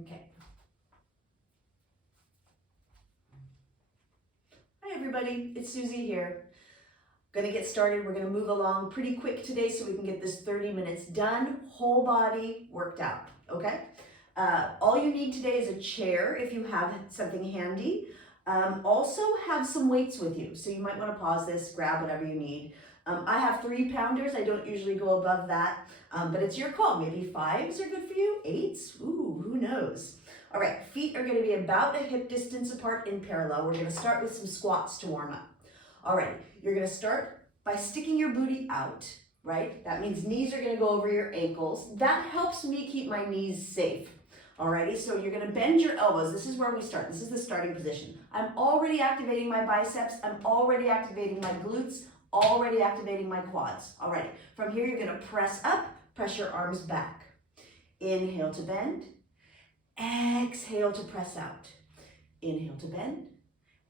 Okay. Hi everybody, it's Susie here. Gonna get started. We're gonna move along pretty quick today so we can get this 30 minutes done, whole body worked out, okay? All you need today is a chair if you have something handy. Also have some weights with you, so you might wanna pause this, grab whatever you need. I have 3-pounders. I don't usually go above that, but it's your call. Maybe 5s are good for you, 8s, ooh, who knows? All right, feet are gonna be about a hip distance apart in parallel. We're gonna start with some squats to warm up. All right, you're gonna start by sticking your booty out, right? That means knees are gonna go over your ankles. That helps me keep my knees safe. Alrighty, so you're gonna bend your elbows. This is where we start. This is the starting position. I'm already activating my biceps. I'm already activating my glutes, already activating my quads. Alrighty, from here you're gonna press up, press your arms back. Inhale to bend, exhale to press out. Inhale to bend,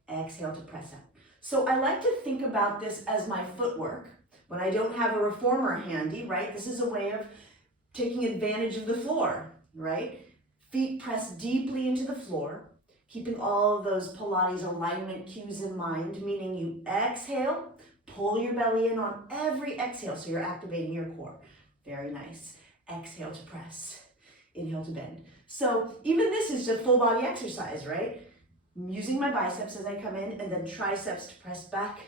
exhale to press out. So I like to think about this as my footwork. When I don't have a reformer handy, right? This is a way of taking advantage of the floor, right? Feet press deeply into the floor, keeping all of those Pilates alignment cues in mind, meaning you exhale, pull your belly in on every exhale, so you're activating your core. Very nice. Exhale to press, inhale to bend. So even this is a full body exercise, right? I'm using my biceps as I come in, and then triceps to press back,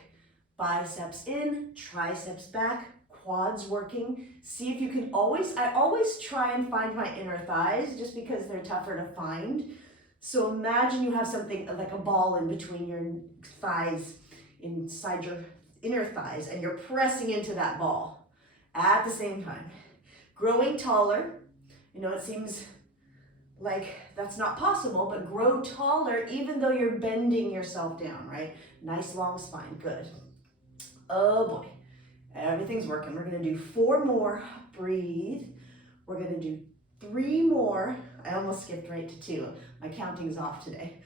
biceps in, triceps back, quads working. See if you can I always try and find my inner thighs just because they're tougher to find. So imagine you have something like a ball in between your thighs, inside your inner thighs, and you're pressing into that ball at the same time. Growing taller. You know, it seems like that's not possible, but grow taller even though you're bending yourself down, right? Nice long spine, good. Oh boy. Everything's working. We're gonna do 4 more, breathe. We're gonna do 3 more. I almost skipped right to 2. My counting's off today.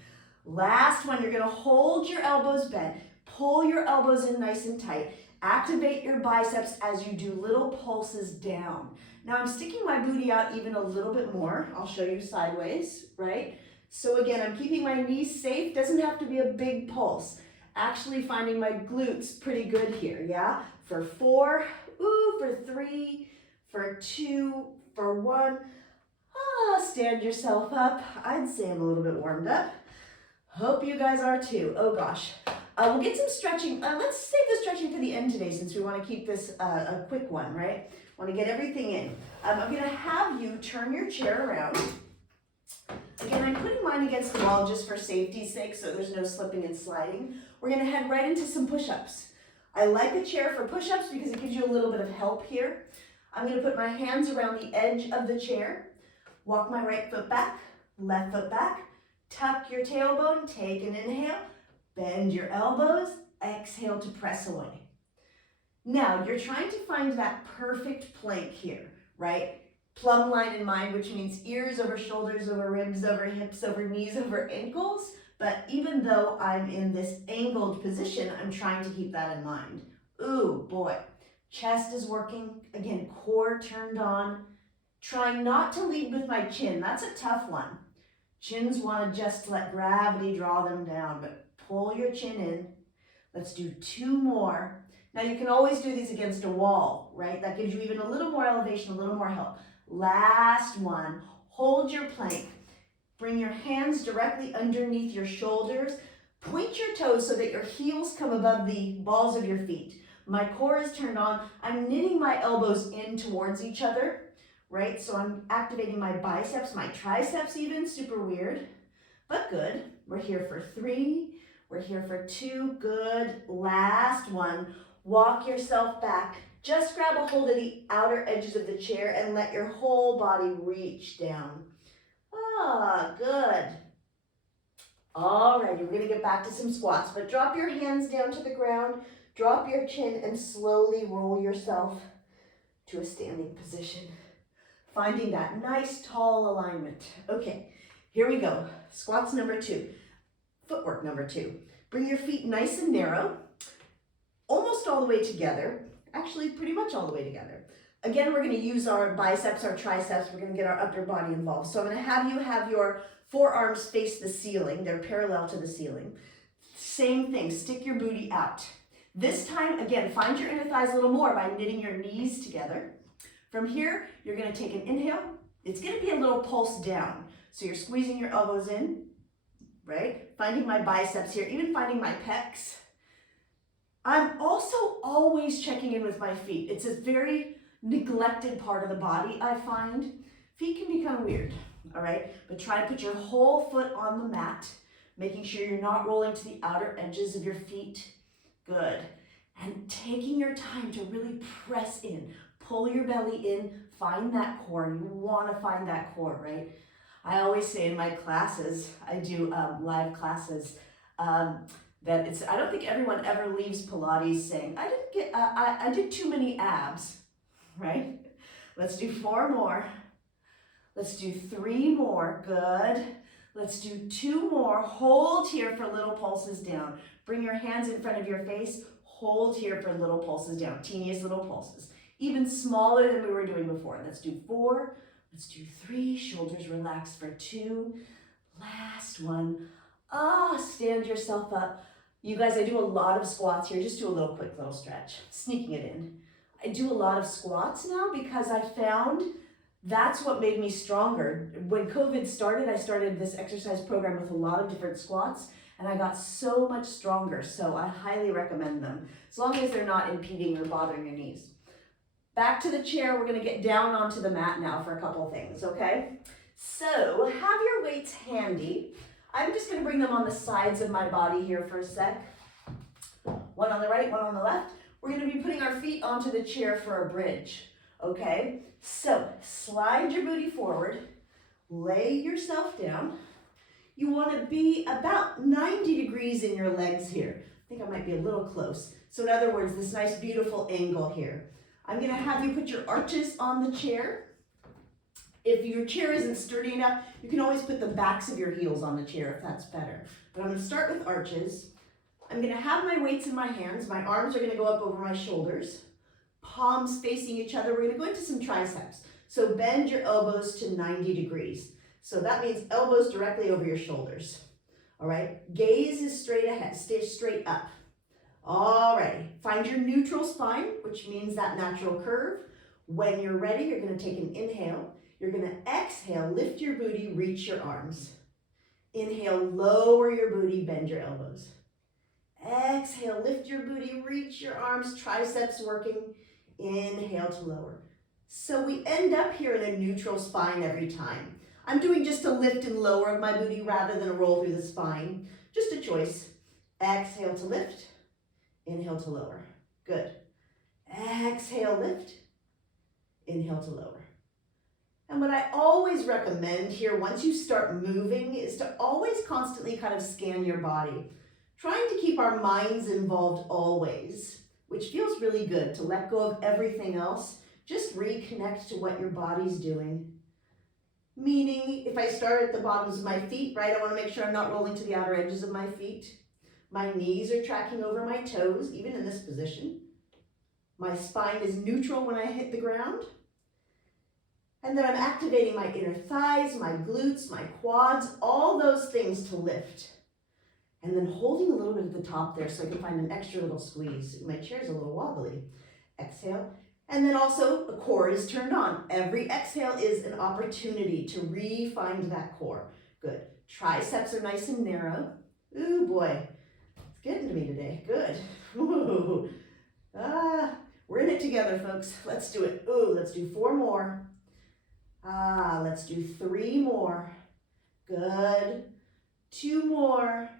Last one, you're gonna hold your elbows bent, pull your elbows in nice and tight, activate your biceps as you do little pulses down. Now I'm sticking my booty out even a little bit more. I'll show you sideways, right? So again, I'm keeping my knees safe. Doesn't have to be a big pulse. Actually finding my glutes pretty good here, yeah? For 4, ooh, for 3, for 2, for 1. Stand yourself up. I'd say I'm a little bit warmed up. Hope you guys are too. Oh gosh. We'll get some stretching. Let's save the stretching for the end today since we want to keep this a quick one, right? Want to get everything in. I'm going to have you turn your chair around. Again, I'm putting mine against the wall just for safety's sake so there's no slipping and sliding. We're going to head right into some push-ups. I like a chair for push-ups because it gives you a little bit of help here. I'm going to put my hands around the edge of the chair. Walk my right foot back, left foot back. Tuck your tailbone, take an inhale. Bend your elbows, exhale to press away. Now, you're trying to find that perfect plank here, right? Plumb line in mind, which means ears over shoulders, over ribs, over hips, over knees, over ankles. But even though I'm in this angled position, I'm trying to keep that in mind. Ooh, boy. Chest is working. Again, core turned on. Trying not to lead with my chin. That's a tough one. Chins want to just let gravity draw them down, but pull your chin in. Let's do 2 more. Now you can always do these against a wall, right? That gives you even a little more elevation, a little more help. Last one. Hold your plank. Bring your hands directly underneath your shoulders. Point your toes so that your heels come above the balls of your feet. My core is turned on. I'm knitting my elbows in towards each other, right? So I'm activating my biceps, my triceps even, super weird, but good. We're here for 3. We're here for 2. Good. Last one. Walk yourself back. Just grab a hold of the outer edges of the chair and let your whole body reach down. Good. All right, we're going to get back to some squats, but drop your hands down to the ground, drop your chin, and slowly roll yourself to a standing position. Finding that nice tall alignment. Okay, here we go. Squats number 2. Footwork number 2. Bring your feet nice and narrow, almost all the way together. Actually, pretty much all the way together. Again, we're gonna use our biceps, our triceps, we're gonna get our upper body involved. So I'm gonna have you have your forearms face the ceiling, they're parallel to the ceiling. Same thing, stick your booty out. This time, again, find your inner thighs a little more by knitting your knees together. From here, you're gonna take an inhale. It's gonna be a little pulse down. So you're squeezing your elbows in, right? Finding my biceps here, even finding my pecs. I'm also always checking in with my feet. It's a very neglected part of the body, I find. Feet can be kind of weird, all right? But try to put your whole foot on the mat, making sure you're not rolling to the outer edges of your feet. Good. And taking your time to really press in. Pull your belly in, find that core. You want to find that core, right? I always say in my classes, I do live classes, that it's, I don't think everyone ever leaves Pilates saying, I did too many abs, right? Let's do 4 more. Let's do 3 more, good. Let's do 2 more, hold here for little pulses down. Bring your hands in front of your face, hold here for little pulses down, teeniest little pulses. Even smaller than we were doing before. Let's do 4, let's do 3, shoulders relaxed for 2, last one. Stand yourself up. You guys, I do a lot of squats here. Just do a quick little stretch, sneaking it in. I do a lot of squats now because I found that's what made me stronger. When COVID started, I started this exercise program with a lot of different squats and I got so much stronger. So I highly recommend them as long as they're not impeding or bothering your knees. Back to the chair, we're gonna get down onto the mat now for a couple things, okay? So have your weights handy. I'm just gonna bring them on the sides of my body here for a sec. One on the right, one on the left. We're gonna be putting our feet onto the chair for a bridge, okay? So slide your booty forward, lay yourself down. You wanna be about 90 degrees in your legs here. I think I might be a little close. So in other words, this nice beautiful angle here. I'm gonna have you put your arches on the chair. If your chair isn't sturdy enough, you can always put the backs of your heels on the chair if that's better. But I'm gonna start with arches. I'm gonna have my weights in my hands. My arms are gonna go up over my shoulders. Palms facing each other. We're gonna go into some triceps. So bend your elbows to 90 degrees. So that means elbows directly over your shoulders. All right, gaze is straight ahead, stay straight up. All right, find your neutral spine, which means that natural curve. When you're ready, you're gonna take an inhale. You're gonna exhale, lift your booty, reach your arms. Inhale, lower your booty, bend your elbows. Exhale, lift your booty, reach your arms, triceps working. Inhale to lower. So we end up here in a neutral spine every time. I'm doing just a lift and lower of my booty rather than a roll through the spine. Just a choice. Exhale to lift, inhale to lower. Good. Exhale, lift, inhale to lower. And what I always recommend here, once you start moving, is to always constantly kind of scan your body. Trying to keep our minds involved always, which feels really good, to let go of everything else. Just reconnect to what your body's doing. Meaning, if I start at the bottoms of my feet, right, I want to make sure I'm not rolling to the outer edges of my feet. My knees are tracking over my toes, even in this position. My spine is neutral when I hit the ground. And then I'm activating my inner thighs, my glutes, my quads, all those things to lift. And then holding a little bit at the top there so I can find an extra little squeeze. My chair's a little wobbly. Exhale. And then also the core is turned on. Every exhale is an opportunity to re-find that core. Good. Triceps are nice and narrow. Ooh boy, it's getting to me today. Good. Ooh. We're in it together, folks. Let's do it. Ooh, let's do 4 more. Let's do 3 more. Good. 2 more.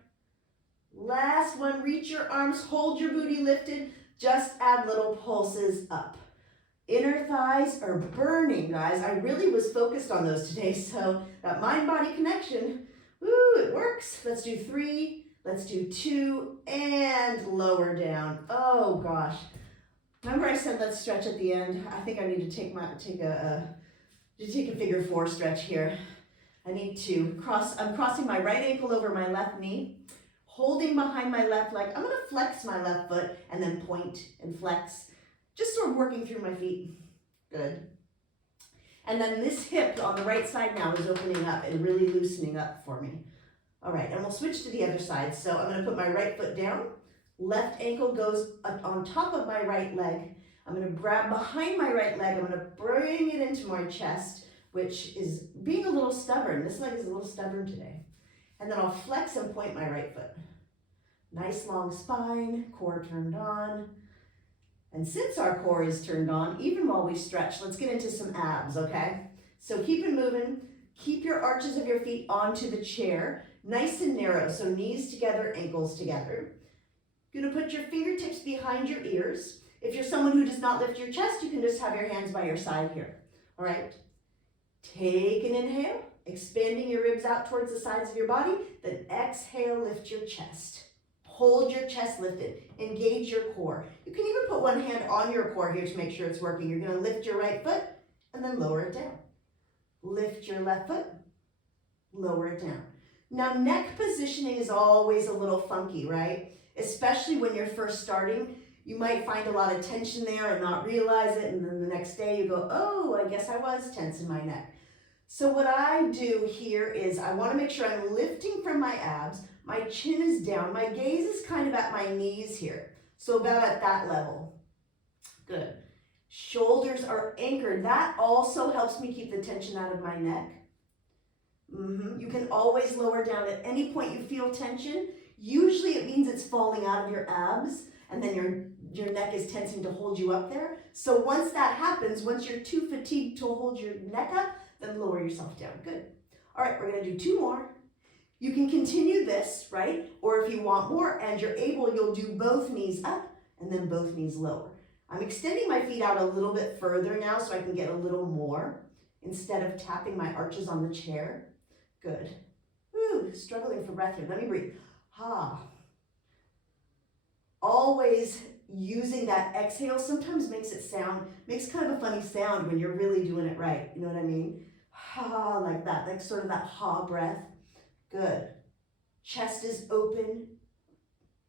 Last one, reach your arms, hold your booty lifted. Just add little pulses up. Inner thighs are burning, guys. I really was focused on those today, so that mind-body connection, woo, it works. Let's do 3, let's do 2, and lower down. Oh gosh. Remember I said let's stretch at the end? I think I need to take a figure 4 stretch here. I need to I'm crossing my right ankle over my left knee, holding behind my left leg. I'm gonna flex my left foot and then point and flex, just sort of working through my feet. Good. And then this hip on the right side now is opening up and really loosening up for me. All right, and we'll switch to the other side. So I'm gonna put my right foot down, left ankle goes up on top of my right leg. I'm gonna grab behind my right leg, I'm gonna bring it into my chest, which is being a little stubborn. This leg is a little stubborn today. And then I'll flex and point my right foot. Nice long spine, core turned on. And since our core is turned on, even while we stretch, let's get into some abs, okay? So keep it moving. Keep your arches of your feet onto the chair, nice and narrow, so knees together, ankles together. You're gonna put your fingertips behind your ears. If you're someone who does not lift your chest, you can just have your hands by your side here, all right? Take an inhale, expanding your ribs out towards the sides of your body, then exhale, lift your chest. Hold your chest lifted, engage your core. You can even put one hand on your core here to make sure it's working. You're gonna lift your right foot and then lower it down. Lift your left foot, lower it down. Now neck positioning is always a little funky, right? Especially when you're first starting. You might find a lot of tension there and not realize it, and then the next day you go, oh, I guess I was tense in my neck. So what I do here is I wanna make sure I'm lifting from my abs, my chin is down, my gaze is kind of at my knees here. So about at that level. Good. Shoulders are anchored. That also helps me keep the tension out of my neck. You can always lower down at any point you feel tension. Usually it means it's falling out of your abs and then your neck is tensing to hold you up there. So once that happens, once you're too fatigued to hold your neck up, then lower yourself down. Good. All right, we're gonna do 2 more. You can continue this, right? Or if you want more and you're able, you'll do both knees up and then both knees lower. I'm extending my feet out a little bit further now so I can get a little more instead of tapping my arches on the chair. Good. Woo, struggling for breath here. Let me breathe. Ha. Always using that exhale sometimes makes kind of a funny sound when you're really doing it right. You know what I mean? Ha, like that, like sort of that ha breath. Good. Chest is open.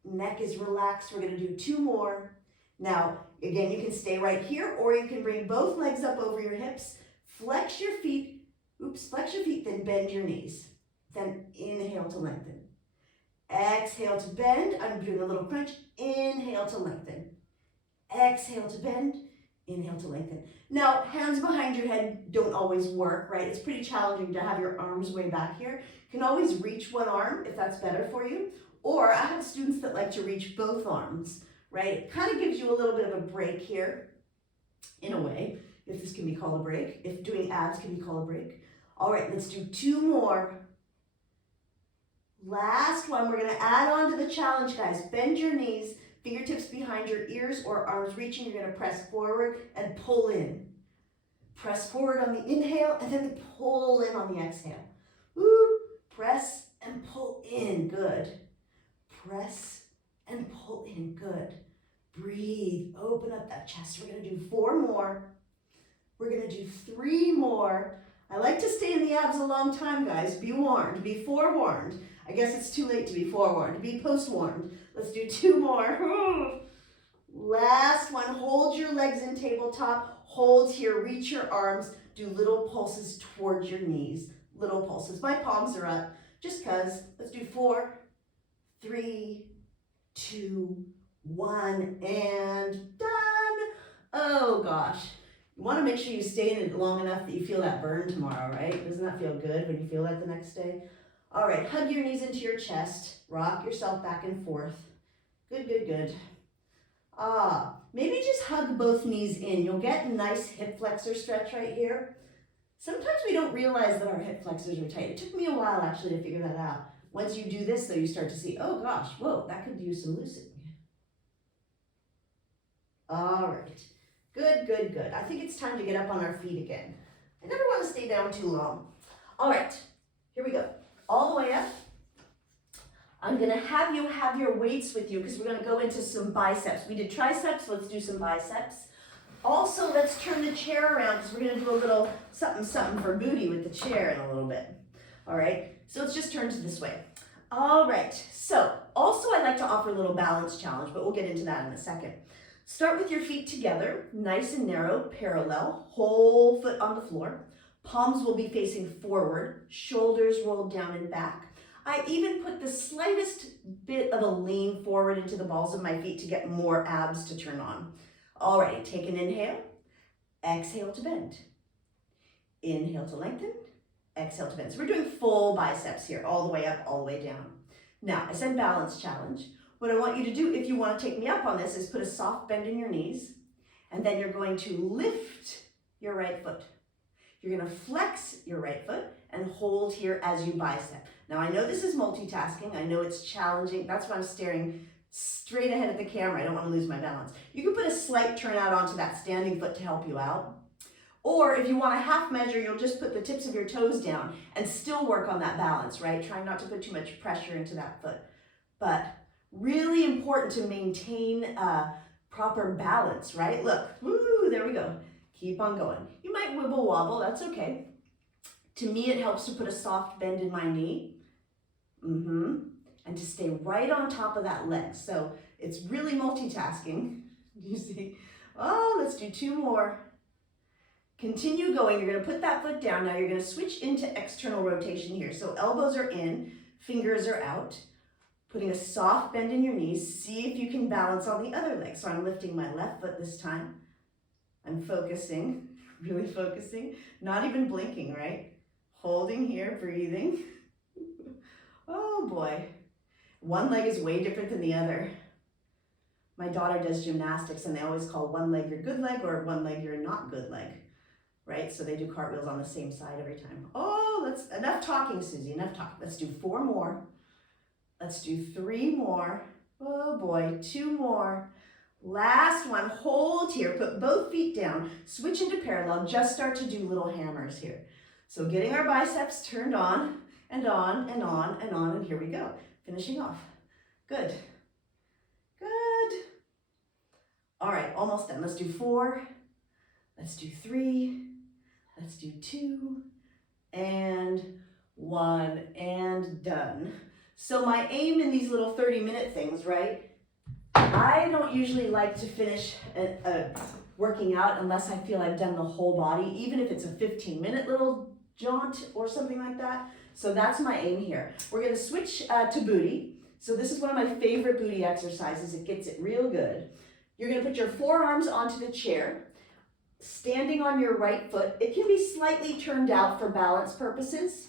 Neck is relaxed. We're gonna do 2 more. Now, again, you can stay right here or you can bring both legs up over your hips. Flex your feet, then bend your knees. Then inhale to lengthen. Exhale to bend. I'm doing a little crunch. Inhale to lengthen. Exhale to bend. Inhale to lengthen. Now, hands behind your head don't always work, right? It's pretty challenging to have your arms way back here. You can always reach one arm if that's better for you. Or I have students that like to reach both arms, right? It kind of gives you a little bit of a break here, in a way, if this can be called a break, if doing abs can be called a break. All right, let's do 2 more. Last one, we're gonna add on to the challenge, guys. Bend your knees, fingertips behind your ears or arms reaching. You're gonna press forward and pull in. Press forward on the inhale and then pull in on the exhale. Woo, press and pull in, good. Press and pull in, good. Breathe, open up that chest. We're gonna do 4 more. We're gonna do 3 more. I like to stay in the abs a long time, guys. Be warned, be forewarned. I guess it's too late to be forewarned, be post-warned. Let's do 2 more. Last one, hold your legs in tabletop. Hold here, reach your arms. Do little pulses towards your knees. Little pulses. My palms are up, just cause. Let's do 4, 3, 2, 1, and done. Oh gosh. You want to make sure you stay in it long enough that you feel that burn tomorrow, right? Doesn't that feel good when you feel that the next day? All right, hug your knees into your chest. Rock yourself back and forth. Good, good, good. Maybe just hug both knees in. You'll get a nice hip flexor stretch right here. Sometimes we don't realize that our hip flexors are tight. It took me a while actually to figure that out. Once you do this though, you start to see, oh gosh, whoa, that could use some loosening. All right, good, good, good. I think it's time to get up on our feet again. I never want to stay down too long. All right, here we go. All the way up. I'm gonna have you have your weights with you because we're gonna go into some biceps. We did triceps, let's do some biceps. Also, let's turn the chair around because we're gonna do a little something for booty with the chair in a little bit. All right, so let's just turn to this way. All right, so also I like to offer a little balance challenge, but we'll get into that in a second. Start with your feet together, nice and narrow, parallel, whole foot on the floor. Palms will be facing forward, shoulders rolled down and back. I even put the slightest bit of a lean forward into the balls of my feet to get more abs to turn on. All right, take an inhale, exhale to bend. Inhale to lengthen, exhale to bend. So we're doing full biceps here, all the way up, all the way down. Now, I said balance challenge. What I want you to do, if you want to take me up on this, is put a soft bend in your knees, and then you're going to lift your right foot. You're going to flex your right foot and hold here as you bicep. Now, I know this is multitasking. I know it's challenging. That's why I'm staring straight ahead at the camera. I don't want to lose my balance. You can put a slight turnout onto that standing foot to help you out. Or if you want a half measure, you'll just put the tips of your toes down and still work on that balance, right? Trying not to put too much pressure into that foot. But really important to maintain proper balance, right? Look, woo, there we go. Keep on going. You might wibble wobble, that's okay. To me, it helps to put a soft bend in my knee. And to stay right on top of that leg. So it's really multitasking. You see? Oh, let's do 2 more. Continue going. You're going to put that foot down. Now you're going to switch into external rotation here. So elbows are in, fingers are out. Putting a soft bend in your knees. See if you can balance on the other leg. So I'm lifting my left foot this time. I'm focusing, really focusing, not even blinking, right? Holding here, breathing. Oh boy. One leg is way different than the other. My daughter does gymnastics and they always call one leg your good leg or one leg your not good leg, right? So they do cartwheels on the same side every time. Oh, enough talking, Susie, enough talking. Let's do 4 more. Let's do 3 more. Oh boy, 2 more. Last one, hold here, put both feet down, switch into parallel, just start to do little hammers here. So getting our biceps turned on and on and on and on, and here we go. Finishing off. Good. Good. All right, almost done. Let's do 4. Let's do 3. Let's do 2. And 1, and done. So my aim in these little 30-minute things, right? I don't usually like to finish working out unless I feel I've done the whole body, even if it's a 15-minute little jaunt or something like that. So that's my aim here. We're going to switch to booty. So this is one of my favorite booty exercises. It gets it real good. You're going to put your forearms onto the chair, standing on your right foot. It can be slightly turned out for balance purposes.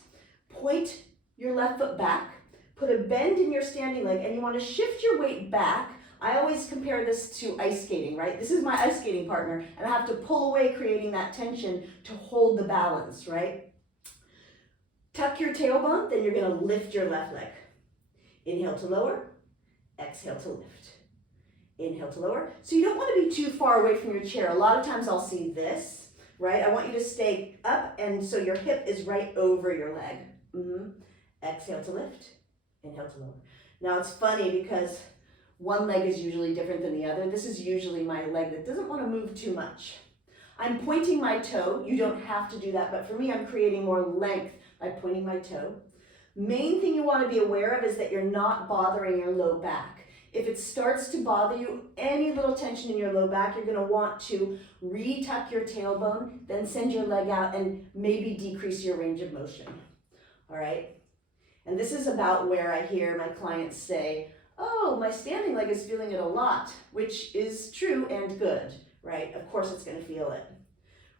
Point your left foot back. Put a bend in your standing leg, and you want to shift your weight back. I always compare this to ice skating, right? This is my ice skating partner, and I have to pull away, creating that tension to hold the balance, right? Tuck your tailbone, then you're going to lift your left leg. Inhale to lower, exhale to lift. Inhale to lower. So you don't want to be too far away from your chair. A lot of times I'll see this, right? I want you to stay up, and so your hip is right over your leg. Exhale to lift, inhale to lower. Now it's funny because one leg is usually different than the other. This is usually my leg that doesn't want to move too much. I'm pointing my toe. You don't have to do that, but for me, I'm creating more length by pointing my toe. Main thing you want to be aware of is that you're not bothering your low back. If it starts to bother you, any little tension in your low back, you're going to want to re-tuck your tailbone, then send your leg out and maybe decrease your range of motion. All right? And this is about where I hear my clients say, oh, my standing leg is feeling it a lot, which is true and good, right? Of course it's going to feel it.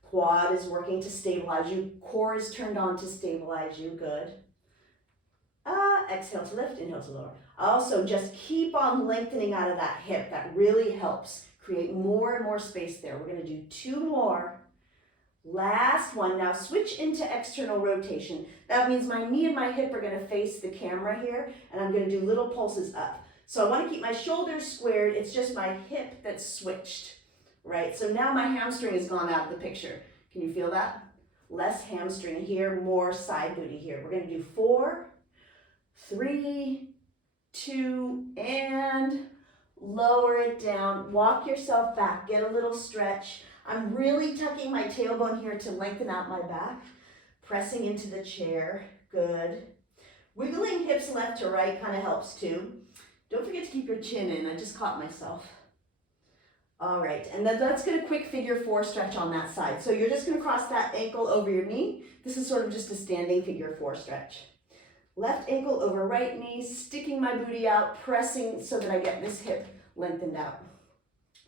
Quad is working to stabilize you. Core is turned on to stabilize you. Good. Exhale to lift, inhale to lower. Also, just keep on lengthening out of that hip. That really helps create more and more space there. We're going to do 2 more. Last one. Now switch into external rotation. That means my knee and my hip are going to face the camera here, and I'm going to do little pulses up. So I want to keep my shoulders squared. It's just my hip that's switched, right? So now my hamstring has gone out of the picture. Can you feel that? Less hamstring here, more side booty here. We're going to do 4, 3, 2, and lower it down. Walk yourself back. Get a little stretch. I'm really tucking my tailbone here to lengthen out my back. Pressing into the chair. Good. Wiggling hips left to right kind of helps too. Don't forget to keep your chin in. I just caught myself. All right, and then let's get a quick figure 4 stretch on that side. So you're just gonna cross that ankle over your knee. This is sort of just a standing figure 4 stretch. Left ankle over right knee, sticking my booty out, pressing so that I get this hip lengthened out.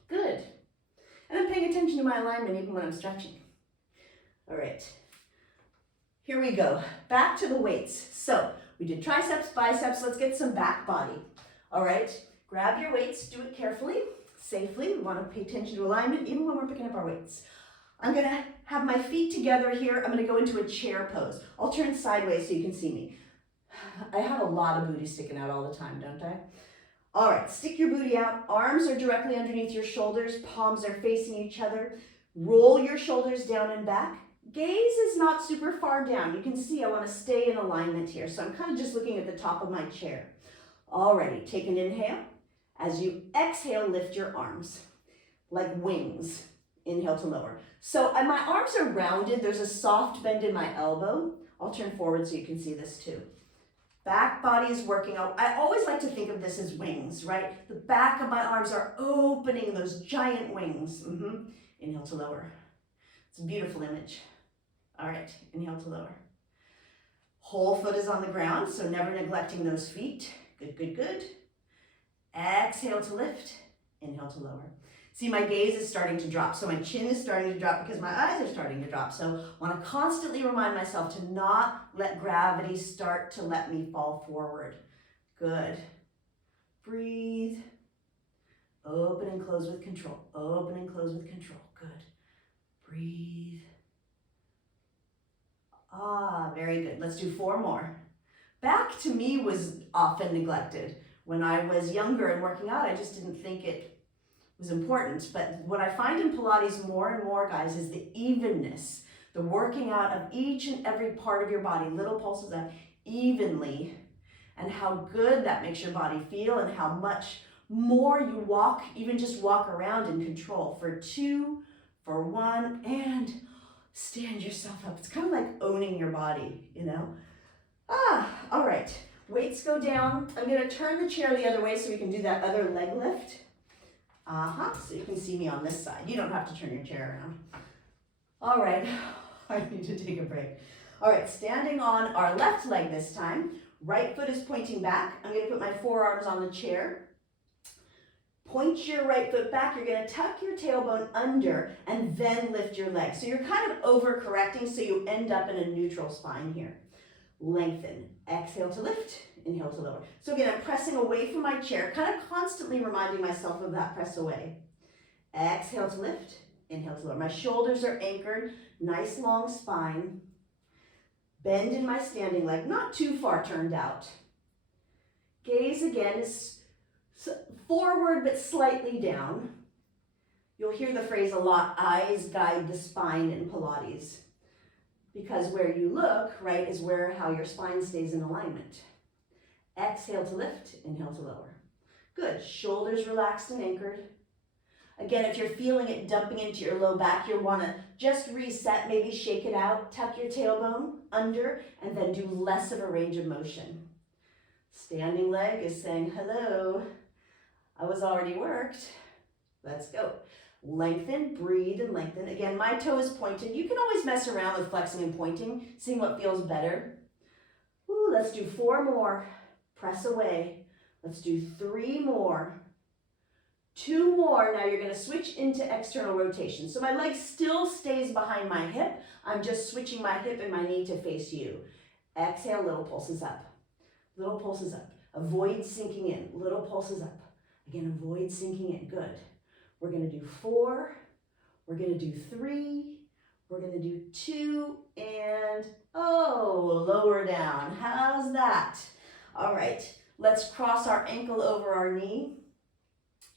Good. And I'm paying attention to my alignment even when I'm stretching. All right, here we go. Back to the weights. So we did triceps, biceps. Let's get some back body. All right, grab your weights, do it carefully, safely. We want to pay attention to alignment even when we're picking up our weights. I'm gonna have my feet together here. I'm gonna go into a chair pose. I'll turn sideways so you can see me. I have a lot of booty sticking out all the time, don't I? All right, stick your booty out. Arms are directly underneath your shoulders. Palms are facing each other. Roll your shoulders down and back. Gaze is not super far down. You can see I want to stay in alignment here. So I'm kind of just looking at the top of my chair. Alrighty, take an inhale. As you exhale, lift your arms like wings. Inhale to lower. So my arms are rounded. There's a soft bend in my elbow. I'll turn forward so you can see this too. Back body is working out. I always like to think of this as wings, right? The back of my arms are opening, those giant wings. Inhale to lower. It's a beautiful image. All right, inhale to lower. Whole foot is on the ground, so never neglecting those feet. Good, good, good. Exhale to lift. Inhale to lower. See, my gaze is starting to drop. So my chin is starting to drop because my eyes are starting to drop. So I want to constantly remind myself to not let gravity start to let me fall forward. Good. Breathe. Open and close with control. Open and close with control. Good. Breathe. Very good. Let's do 4 more. Back to me was often neglected. When I was younger and working out, I just didn't think it was important. But what I find in Pilates more and more, guys, is the evenness, the working out of each and every part of your body, little pulses up evenly, and how good that makes your body feel and how much more you walk, even just walk around in control. For 2, for 1, and stand yourself up. It's kind of like owning your body, you know? All right. Weights go down. I'm going to turn the chair the other way so we can do that other leg lift. So you can see me on this side. You don't have to turn your chair around. All right, I need to take a break. All right, standing on our left leg this time. Right foot is pointing back. I'm gonna put my forearms on the chair. Point your right foot back. You're gonna tuck your tailbone under and then lift your leg. So you're kind of over-correcting so you end up in a neutral spine here. Lengthen. Exhale to lift. Inhale to lower. So again, I'm pressing away from my chair, kind of constantly reminding myself of that press away. Exhale to lift. Inhale to lower. My shoulders are anchored. Nice long spine. Bend in my standing leg, not too far turned out. Gaze again is forward but slightly down. You'll hear the phrase a lot, eyes guide the spine in Pilates. Because where you look, right, is how your spine stays in alignment. Exhale to lift, inhale to lower. Good, shoulders relaxed and anchored. Again, if you're feeling it dumping into your low back, you'll wanna just reset, maybe shake it out, tuck your tailbone under, and then do less of a range of motion. Standing leg is saying, hello, I was already worked. Let's go. Lengthen, breathe, and lengthen. Again, my toe is pointed. You can always mess around with flexing and pointing, seeing what feels better. Ooh, let's do 4 more. Press away. Let's do 3 more. 2 more. Now you're going to switch into external rotation. So my leg still stays behind my hip. I'm just switching my hip and my knee to face you. Exhale, little pulses up. Little pulses up. Avoid sinking in. Little pulses up. Again, avoid sinking in. Good. We're going to do 4. We're going to do 3. We're going to do 2. And, lower down. How's that? All right. Let's cross our ankle over our knee.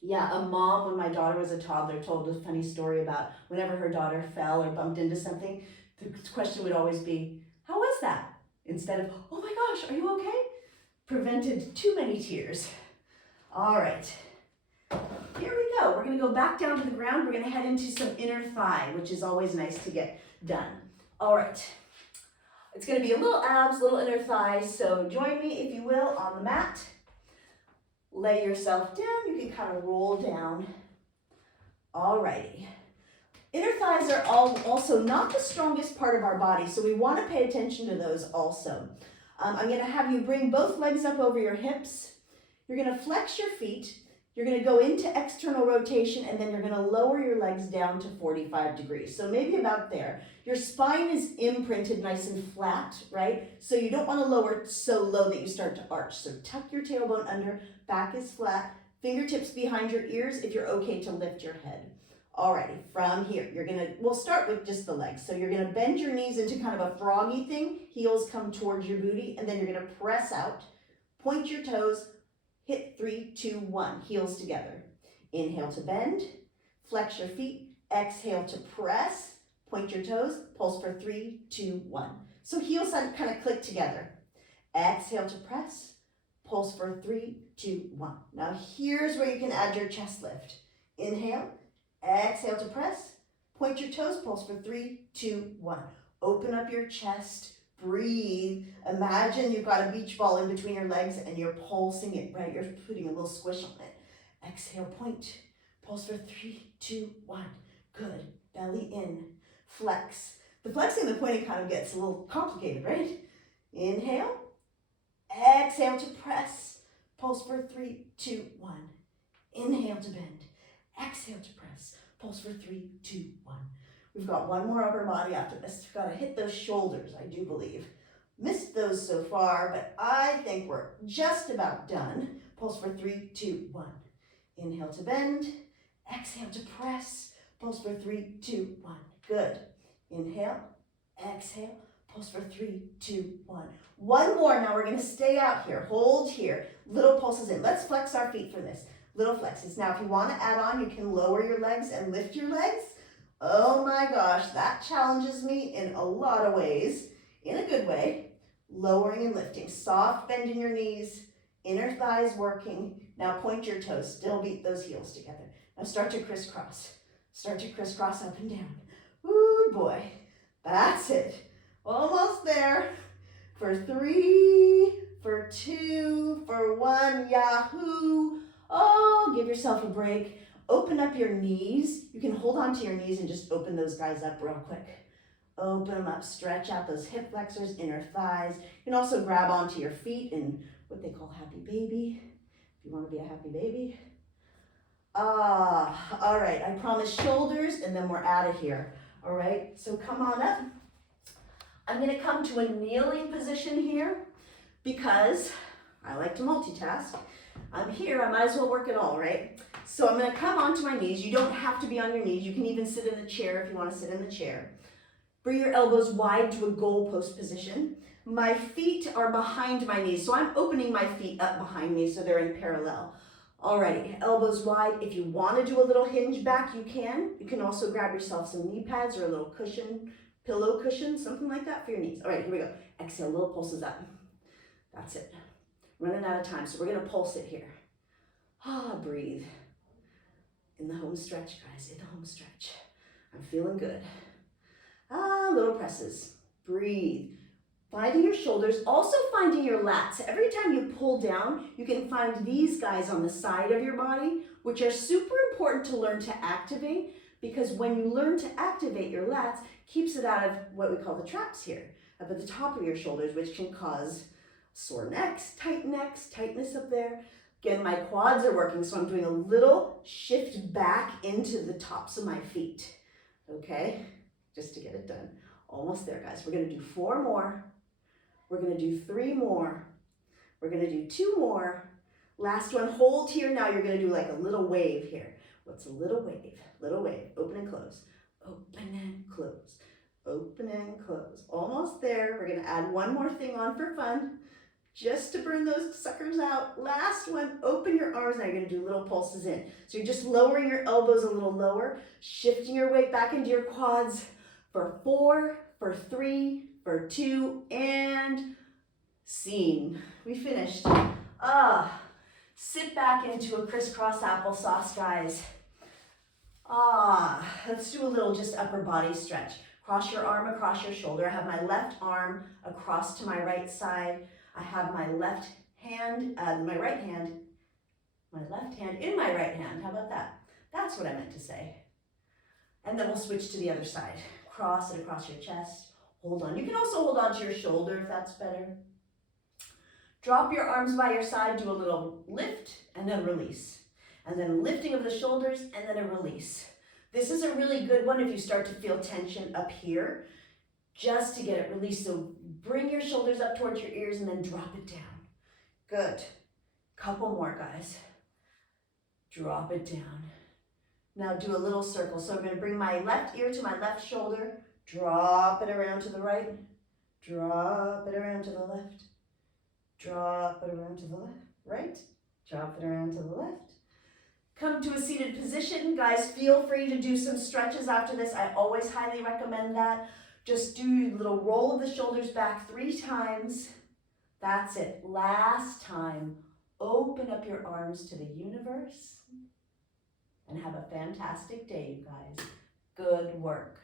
Yeah, a mom, when my daughter was a toddler, told a funny story about whenever her daughter fell or bumped into something, the question would always be, how was that? Instead of, oh my gosh, are you okay? Prevented too many tears. All right, here we go. We're gonna go back down to the ground. We're gonna head into some inner thigh, which is always nice to get done. All right, it's gonna be a little abs, little inner thighs, so join me, if you will, on the mat. Lay yourself down. You can kind of roll down. Alrighty. Inner thighs are also not the strongest part of our body, so we want to pay attention to those also. I'm going to have you bring both legs up over your hips. You're going to flex your feet. You're going to go into external rotation, and then you're going to lower your legs down to 45 degrees. So maybe about there. Your spine is imprinted nice and flat, right? So you don't want to lower so low that you start to arch. So tuck your tailbone under, back is flat, fingertips behind your ears if you're okay to lift your head. Alrighty, from here, we'll start with just the legs. So you're gonna bend your knees into kind of a froggy thing, heels come towards your booty, and then you're gonna press out, point your toes, hit 3, 2, 1, heels together. Inhale to bend, flex your feet, exhale to press, point your toes, pulse for 3, 2, 1. So heels kind of click together. Exhale to press, pulse for 3, 2, 1. Now here's where you can add your chest lift. Inhale. Exhale to press, point your toes, pulse for 3, 2, 1. Open up your chest, breathe. Imagine you've got a beach ball in between your legs and you're pulsing it, right? You're putting a little squish on it. Exhale, point, pulse for 3, 2, 1. Good, belly in, flex. The flexing and the pointing kind of gets a little complicated, right? Inhale, exhale to press, pulse for 3, 2, 1. Inhale to bend. Exhale to press, pulse for 3, 2, 1. We've got one more upper body after this. We've got to hit those shoulders, I do believe. Missed those so far, but I think we're just about done. Pulse for 3, 2, 1. Inhale to bend, exhale to press, pulse for 3, 2, 1. Good. Inhale, exhale, pulse for 3, 2, 1. One more, now we're going to stay out here. Hold here, little pulses in. Let's flex our feet for this. Little flexes. Now, if you want to add on, you can lower your legs and lift your legs. Oh my gosh, that challenges me in a lot of ways, in a good way. Lowering and lifting. Soft bend in your knees, inner thighs working. Now point your toes, still beat those heels together. Now start to crisscross. Start to crisscross up and down. Ooh boy, that's it. Almost there. For 3, for 2, for 1, yahoo. Oh, give yourself a break. Open up your knees. You can hold on to your knees and just open those guys up real quick. Open them up, stretch out those hip flexors, inner thighs. You can also grab onto your feet in what they call happy baby, if you want to be a happy baby. All right, I promise shoulders and then we're out of here. All right, so come on up. I'm gonna come to a kneeling position here because I like to multitask. I'm here, I might as well work it all, right? So I'm gonna come onto my knees. You don't have to be on your knees. You can even sit in the chair if you wanna sit in the chair. Bring your elbows wide to a goalpost position. My feet are behind my knees, so I'm opening my feet up behind me so they're in parallel. Alrighty, elbows wide. If you wanna do a little hinge back, you can. You can also grab yourself some knee pads or a little cushion, pillow cushion, something like that for your knees. All right, here we go. Exhale, little pulses up. That's it. Running out of time, so we're gonna pulse it here. Breathe. In the home stretch, guys, in the home stretch. I'm feeling good. Little presses. Breathe. Finding your shoulders, also finding your lats. Every time you pull down, you can find these guys on the side of your body, which are super important to learn to activate, because when you learn to activate your lats, keeps it out of what we call the traps here, up at the top of your shoulders, which can cause sore necks, tightness up there. Again, my quads are working, so I'm doing a little shift back into the tops of my feet, okay? Just to get it done. Almost there, guys. We're gonna do 4 more. We're gonna do 3 more. We're gonna do 2 more. Last one, hold here. Now you're gonna do like a little wave here. What's a little wave? Little wave, open and close. Open and close, open and close. Almost there. We're gonna add one more thing on for fun, just to burn those suckers out. Last one, open your arms. Now you're gonna do little pulses in. So you're just lowering your elbows a little lower, shifting your weight back into your quads for 4, for 3, for 2, and scene. We finished. Sit back into a crisscross applesauce, guys. Let's do a little just upper body stretch. Cross your arm across your shoulder. I have my left arm across to my right side. I have my left hand in my right hand. How about that? That's what I meant to say. And then we'll switch to the other side. Cross it across your chest. Hold on. You can also hold on to your shoulder if that's better. Drop your arms by your side, do a little lift and then release. And then lifting of the shoulders and then a release. This is a really good one if you start to feel tension up here, just to get it released. So bring your shoulders up towards your ears and then drop it down. Good. Couple more, guys. Drop it down. Now do a little circle. So I'm going to bring my left ear to my left shoulder, drop it around to the right, drop it around to the left, drop it around to the left, right, drop it around to the left. Come to a seated position. Guys, feel free to do some stretches after this. I always highly recommend that. Just do a little roll of the shoulders back 3 times. That's it. Last time. Open up your arms to the universe and have a fantastic day, you guys. Good work.